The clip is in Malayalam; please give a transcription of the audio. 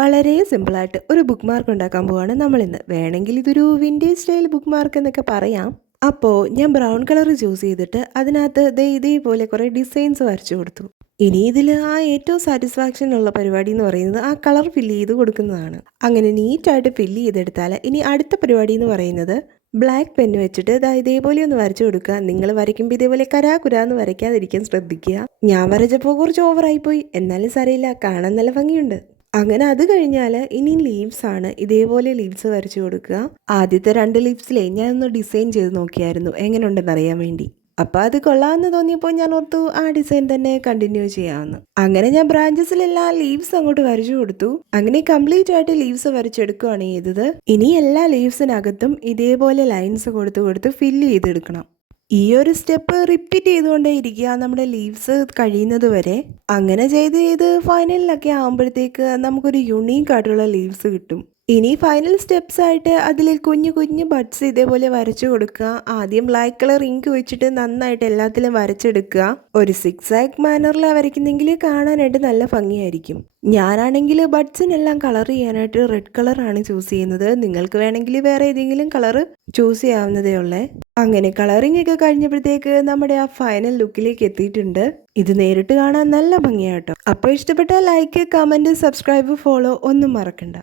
വളരെ സിമ്പിളായിട്ട് ഒരു ബുക്ക് മാർക്ക് ഉണ്ടാക്കാൻ പോവാണ് നമ്മളിന്ന്. വേണമെങ്കിൽ ഇതൊരു വിൻറ്റേജ് സ്റ്റൈൽ ബുക്ക് മാർക്ക് എന്നൊക്കെ പറയാം. അപ്പോൾ ഞാൻ ബ്രൗൺ കളർ ചൂസ് ചെയ്തിട്ട് അതിനകത്ത് ഇതേപോലെ കുറേ ഡിസൈൻസ് വരച്ചു കൊടുത്തു. ഇനി ഇതിൽ ഏറ്റവും സാറ്റിസ്ഫാക്ഷൻ ഉള്ള പരിപാടി എന്ന് പറയുന്നത് ആ കളർ ഫില്ല് ചെയ്ത് കൊടുക്കുന്നതാണ്. അങ്ങനെ നീറ്റായിട്ട് ഫില്ല് ചെയ്തെടുത്താൽ ഇനി അടുത്ത പരിപാടി എന്ന് പറയുന്നത് ബ്ലാക്ക് പെന്ന് വെച്ചിട്ട് ഇതേപോലെ ഒന്ന് വരച്ചു കൊടുക്കുക. നിങ്ങൾ വരയ്ക്കുമ്പോൾ ഇതേപോലെ കരാകുരാന്ന് വരയ്ക്കാതിരിക്കാൻ ശ്രദ്ധിക്കുക. ഞാൻ വരച്ചപ്പോൾ കുറച്ച് ഓവറായിപ്പോയി, എന്നാലും സാരമില്ല, കാണാൻ നല്ല ഭംഗിയുണ്ട്. അങ്ങനെ അത് കഴിഞ്ഞാൽ ഇനി ലീവ്സ് ആണ്. ഇതേപോലെ ലീവ്സ് വരച്ചു കൊടുക്കുക. ആദ്യത്തെ 2 ലീവ്സിലെ ഞാനൊന്ന് ഡിസൈൻ ചെയ്ത് നോക്കിയായിരുന്നു എങ്ങനെ ഉണ്ടെന്ന് അറിയാൻ വേണ്ടി. അപ്പോൾ അത് കൊള്ളാമെന്ന് തോന്നിയപ്പോൾ ഞാൻ ഓർത്തു ആ ഡിസൈൻ തന്നെ കണ്ടിന്യൂ ചെയ്യാമെന്ന്. അങ്ങനെ ഞാൻ ബ്രാഞ്ചസിലെല്ലാം ലീവ്സ് അങ്ങോട്ട് വരച്ചു കൊടുത്തു. അങ്ങനെ കംപ്ലീറ്റ് ആയിട്ട് ലീവ്സ് വരച്ചെടുക്കുകയാണ് ചെയ്തത്. ഇനി എല്ലാ ലീവ്സിനകത്തും ഇതേപോലെ ലൈൻസ് കൊടുത്ത് ഫില്ല് ചെയ്തെടുക്കണം. ഈ ഒരു സ്റ്റെപ്പ് റിപ്പീറ്റ് ചെയ്തുകൊണ്ടേ ഇരിക്കുക നമ്മുടെ ലീവ്സ് കഴിയുന്നത് വരെ. അങ്ങനെ ചെയ്ത് ഫൈനലിലൊക്കെ ആകുമ്പോഴത്തേക്ക് നമുക്കൊരു യുണീക്ക് ആയിട്ടുള്ള ലീവ്സ് കിട്ടും. ഇനി ഫൈനൽ സ്റ്റെപ്സ് ആയിട്ട് അതിൽ കുഞ്ഞു ബഡ്സ് ഇതേപോലെ വരച്ചു കൊടുക്കുക. ആദ്യം ബ്ലാക്ക് കളർ ഇങ്ക് വെച്ചിട്ട് നന്നായിട്ട് എല്ലാത്തിലും വരച്ചെടുക്കുക. ഒരു സിക്സാക് മാനറിലാണ് വരയ്ക്കുന്നെങ്കിൽ കാണാനായിട്ട് നല്ല ഭംഗിയായിരിക്കും. ഞാനാണെങ്കിൽ ബഡ്സിനെല്ലാം കളർ ചെയ്യാനായിട്ട് റെഡ് കളറാണ് ചൂസ് ചെയ്യുന്നത്. നിങ്ങൾക്ക് വേണമെങ്കിൽ വേറെ ഏതെങ്കിലും കളർ ചൂസ് ചെയ്യാവുന്നതേ ഉള്ളേ. അങ്ങനെ കളറിംഗ് ഒക്കെ കഴിഞ്ഞപ്പോഴത്തേക്ക് നമ്മുടെ ആ ഫൈനൽ ലുക്കിലേക്ക് എത്തിയിട്ടുണ്ട്. ഇത് നേരിട്ട് കാണാൻ നല്ല ഭംഗിയാട്ടോ. അപ്പോൾ ഇഷ്ടപ്പെട്ട ലൈക്ക്, കമൻറ്റ്, സബ്സ്ക്രൈബ്, ഫോളോ ഒന്നും മറക്കണ്ട.